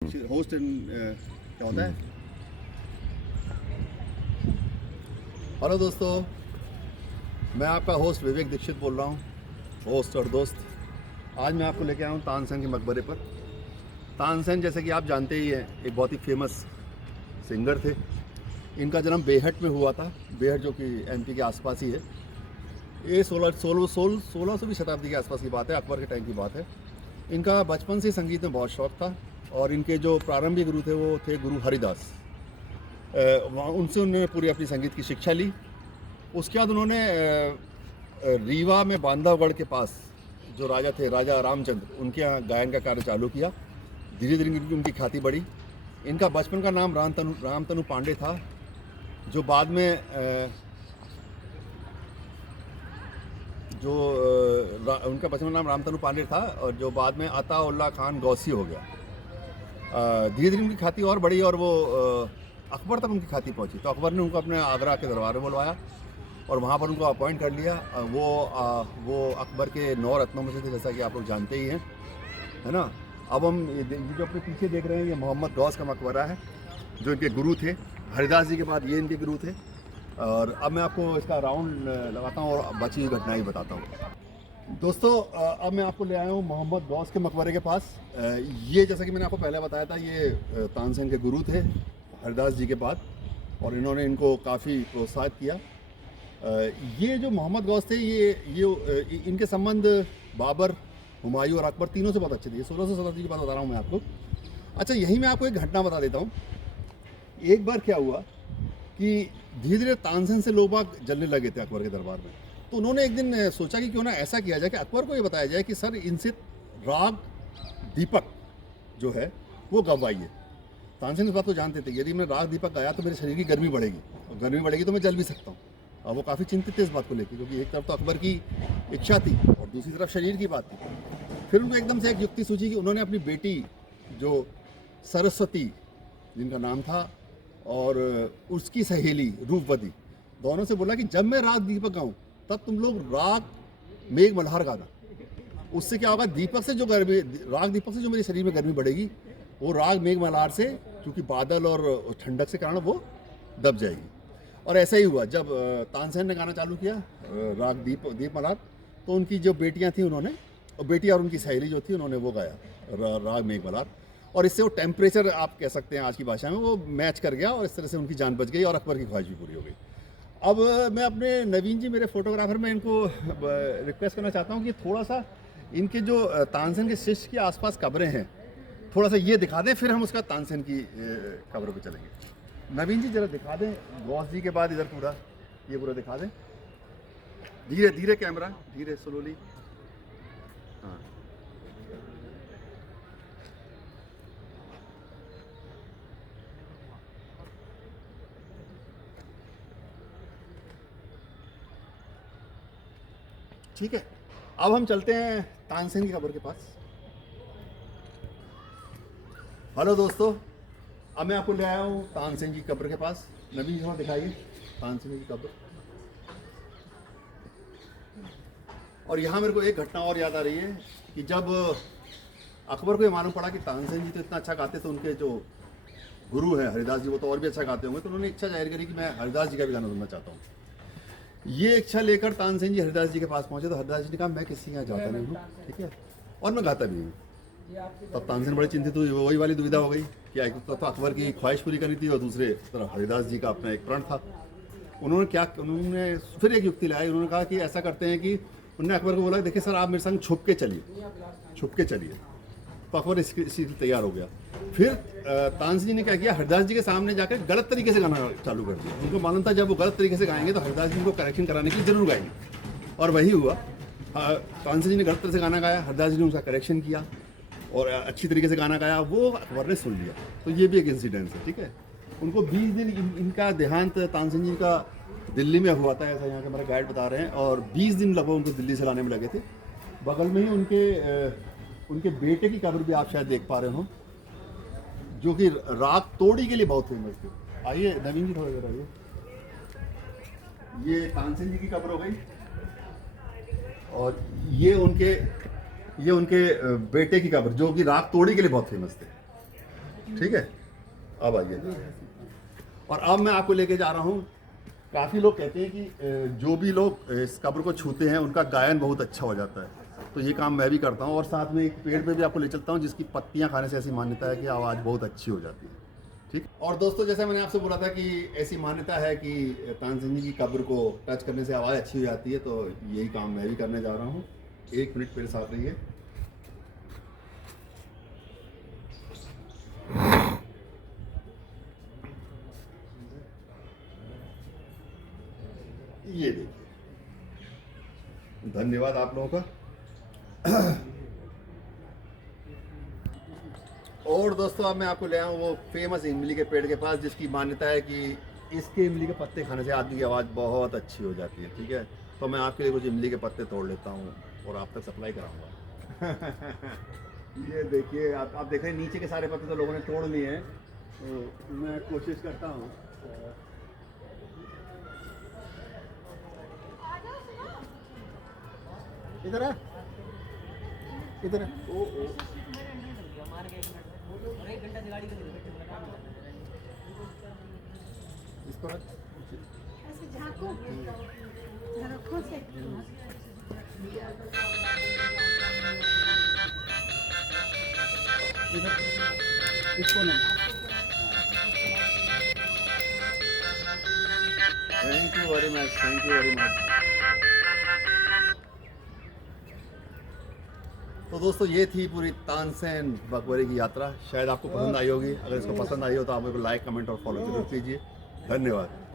Host क्या होता है। हेलो दोस्तों, मैं आपका होस्ट विवेक दीक्षित बोल रहा हूँ, होस्ट और दोस्त। आज मैं आपको लेके आया हूँ तानसेन के मकबरे पर। तानसेन जैसे कि आप जानते ही हैं, एक बहुत ही फेमस सिंगर थे। इनका जन्म बेहट में हुआ था। बेहट जो कि एमपी के आसपास ही है। ये 16वीं शताब्दी के आसपास की बात है, अकबर के टाइम की बात है। इनका बचपन से संगीत में बहुत शौक था और इनके जो प्रारंभिक गुरु थे वो थे गुरु हरिदास। वहाँ उनसे उन्होंने पूरी अपनी संगीत की शिक्षा ली। उसके बाद उन्होंने रीवा में बांधवगढ़ के पास जो राजा थे, राजा रामचंद्र, उनके यहाँ गायन का कार्य चालू किया। धीरे धीरे उनकी ख्याति बढ़ी। इनका बचपन का नाम रामतनु पांडे था, जो बाद में उनका बचपन का नाम रामतनु पांडे था और जो बाद में अताउल्ला खान गौसी हो गया। धीरे धीरे उनकी ख्याति और बढ़ी और वो अकबर तक उनकी ख्याति पहुंची। तो अकबर ने उनको अपने आगरा के दरबार में बुलवाया और वहाँ पर उनको अपॉइंट कर लिया। वो अकबर के 9 रत्नों में से थे, जैसा कि आप लोग जानते ही हैं, है ना। अब हम ये जो अपने पीछे देख रहे हैं, ये मोहम्मद गौस का मकबरा है, जो इनके गुरु थे। हरिदास जी के बाद ये इनके गुरु थे। और अब मैं आपको इसका राउंड लगाता हूँ और बची हुई घटनाएं बताता हूँ। दोस्तों, अब मैं आपको ले आया हूँ मोहम्मद गौस के मकबरे के पास। ये जैसा कि मैंने आपको पहले बताया था, ये तानसेन के गुरु थे हरिदास जी के बाद, और इन्होंने इनको काफ़ी प्रोत्साहित किया। ये जो मोहम्मद गौस थे, ये इनके संबंध बाबर, हुमायूं और अकबर तीनों से बहुत अच्छे थे। ये 1600 शताब्दी की बात बता रहा हूँ मैं आपको। अच्छा, यही मैं आपको एक घटना बता देता हूँ। एक बार क्या हुआ कि धीरे धीरे तानसेन से लोग बाग जलने लगे थे अकबर के दरबार में। तो उन्होंने एक दिन सोचा कि क्यों ना ऐसा किया जाए कि अकबर को ये बताया जाए कि सर, इनसे राग दीपक जो है वो गवाइए। तानसेन इस बात को जानते थे, यदि मैं राग दीपक गाया तो मेरे शरीर की गर्मी बढ़ेगी, और गर्मी बढ़ेगी तो मैं जल भी सकता हूँ। और वो काफ़ी चिंतित थे इस बात को लेकर, क्योंकि एक तरफ तो अकबर की इच्छा थी और दूसरी तरफ शरीर की बात थी। फिर उनको एकदम से एक युक्ति सूझी कि उन्होंने अपनी बेटी जो सरस्वती, जिनका नाम था, और उसकी सहेली रूपवती, दोनों से बोला कि जब मैं राग दीपक गाऊँ तब तुम लोग राग मेघ मल्हार गाना। उससे क्या होगा, दीपक से जो गर्मी, राग दीपक से जो मेरे शरीर में गर्मी बढ़ेगी, वो राग मेघ मल्हार से, क्योंकि बादल और ठंडक से कारण वो दब जाएगी। और ऐसा ही हुआ। जब तानसेन ने गाना चालू किया राग दीप मल्हार, तो उनकी जो बेटियां थी, उन्होंने, और बेटी और उनकी सहेली जो थी, उन्होंने वो गाया राग मेघ मल्हार। और इससे वो टेम्परेचर, आप कह सकते हैं आज की भाषा में, वो मैच कर गया और इस तरह से उनकी जान बच गई और अकबर की ख्वाहिश भी पूरी हो गई। अब मैं अपने नवीन जी, मेरे फोटोग्राफर, में इनको रिक्वेस्ट करना चाहता हूँ कि थोड़ा सा इनके जो तानसेन के शिष्य के आसपास कब्रें हैं, थोड़ा सा ये दिखा दें, फिर हम उसका तानसेन की कब्र पे चलेंगे। नवीन जी जरा दिखा दें, गौस जी के बाद इधर पूरा, ये पूरा दिखा दें। धीरे धीरे कैमरा, धीरे, स्लोली। हाँ, ठीक है। अब हम चलते हैं तानसेन की कब्र के पास। हेलो दोस्तों, अब मैं आपको ले आया हूँ तानसेन जी की कब्र के पास। नवीन जी दिखाइए तानसेन जी की कब्र। और यहाँ मेरे को एक घटना और याद आ रही है कि जब अकबर को ये मालूम पड़ा कि तानसेन जी तो इतना अच्छा गाते थे, उनके जो गुरु हैं हरिदास जी, वो तो और भी अच्छा गाते होंगे, तो उन्होंने इच्छा जाहिर करी कि मैं हरिदास जी का भी गाना सुनना चाहता हूँ। ये इच्छा लेकर तानसेन जी हरिदास जी के पास पहुंचे, तो हरिदास जी ने कहा मैं किसी के यहाँ जाता नहीं हूँ, ठीक है, और मैं गाता भी हूँ। तब तानसेन बड़े चिंतित हुए, वही वाली दुविधा हो गई कि एक तो अकबर की ख्वाहिश पूरी करनी थी और दूसरे तरफ हरिदास जी का अपना एक प्रण था। उन्होंने फिर एक युक्ति लाई। उन्होंने कहा कि ऐसा करते हैं कि उन्होंने अकबर को बोला, देखिए सर, आप मेरे संग छुप के चलिए। तो अकबर इसके लिए तैयार हो गया। फिर तानसेन जी ने क्या किया, हरिदास जी के सामने जाकर गलत तरीके से गाना चालू कर दिया। उनको मालूम था जब वो गलत तरीके से गाएंगे तो हरिदास जी को करेक्शन कराने की जरूर गाएंगे, और वही हुआ। तानसेन जी ने गलत तरह से गाना गाया, हरिदास जी ने उसका करेक्शन किया और अच्छी तरीके से गाना गाया, वो अकबर ने सुन लिया। तो ये भी एक इंसिडेंस है, ठीक है। उनको 20 दिन, इनका देहांत तानसेन जी का दिल्ली में हुआ था, ऐसा यहाँ के हमारे गाइड बता रहे हैं, और 20 दिन लगभग उनको दिल्ली से लाने में लगे थे। बगल में ही उनके बेटे की कब्र भी आप शायद देख पा रहे हो, जो कि राग तोड़ी के लिए बहुत फेमस थे। आइए नवीन जी, थोड़ा देर आइए। ये तानसेन जी की कब्र हो गई, और ये उनके बेटे की कब्र, जो कि राग तोड़ी के लिए बहुत फेमस थे। ठीक है, अब आइए। और अब मैं आपको लेके जा रहा हूँ, काफ़ी लोग कहते हैं कि जो भी लोग इस कब्र को छूते हैं उनका गायन बहुत अच्छा हो जाता है, तो ये काम मैं भी करता हूँ। और साथ में एक पेड़ पे भी आपको ले चलता हूँ जिसकी पत्तियाँ खाने से ऐसी मान्यता है कि आवाज़ बहुत अच्छी हो जाती है। ठीक। और दोस्तों, जैसे मैंने आपसे बोला था कि ऐसी मान्यता है कि तानसेन जी की कब्र को टच करने से आवाज़ अच्छी हो जाती है, तो यही काम मैं भी करने जा रहा हूँ। 1 मिनट मेरे साथ रहिए। ये देखिए, धन्यवाद आप लोगों का। और दोस्तों, अब मैं आपको ले आऊँ वो फेमस इमली के पेड़ के पास, जिसकी मान्यता है कि इसके इमली के पत्ते खाने से आदमी की आवाज़ बहुत अच्छी हो जाती है। ठीक है, तो मैं आपके लिए कुछ इमली के पत्ते तोड़ लेता हूँ और आप तक सप्लाई कराऊंगा। ये देखिए, आप देख रहे हैं नीचे के सारे पत्ते तो लोगों ने तोड़ लिए हैं, तो मैं कोशिश करता हूँ। इधर है, इधर है। इसको ऐसे झाँको, रखो से। इसको नहीं। Thank you very much, thank you very much. तो दोस्तों, ये थी पूरी तानसेन मकबरे की यात्रा। शायद आपको पसंद आई होगी। अगर इसको पसंद आई हो तो आप मेरे को लाइक, कमेंट और फॉलो जरूर कीजिए। धन्यवाद।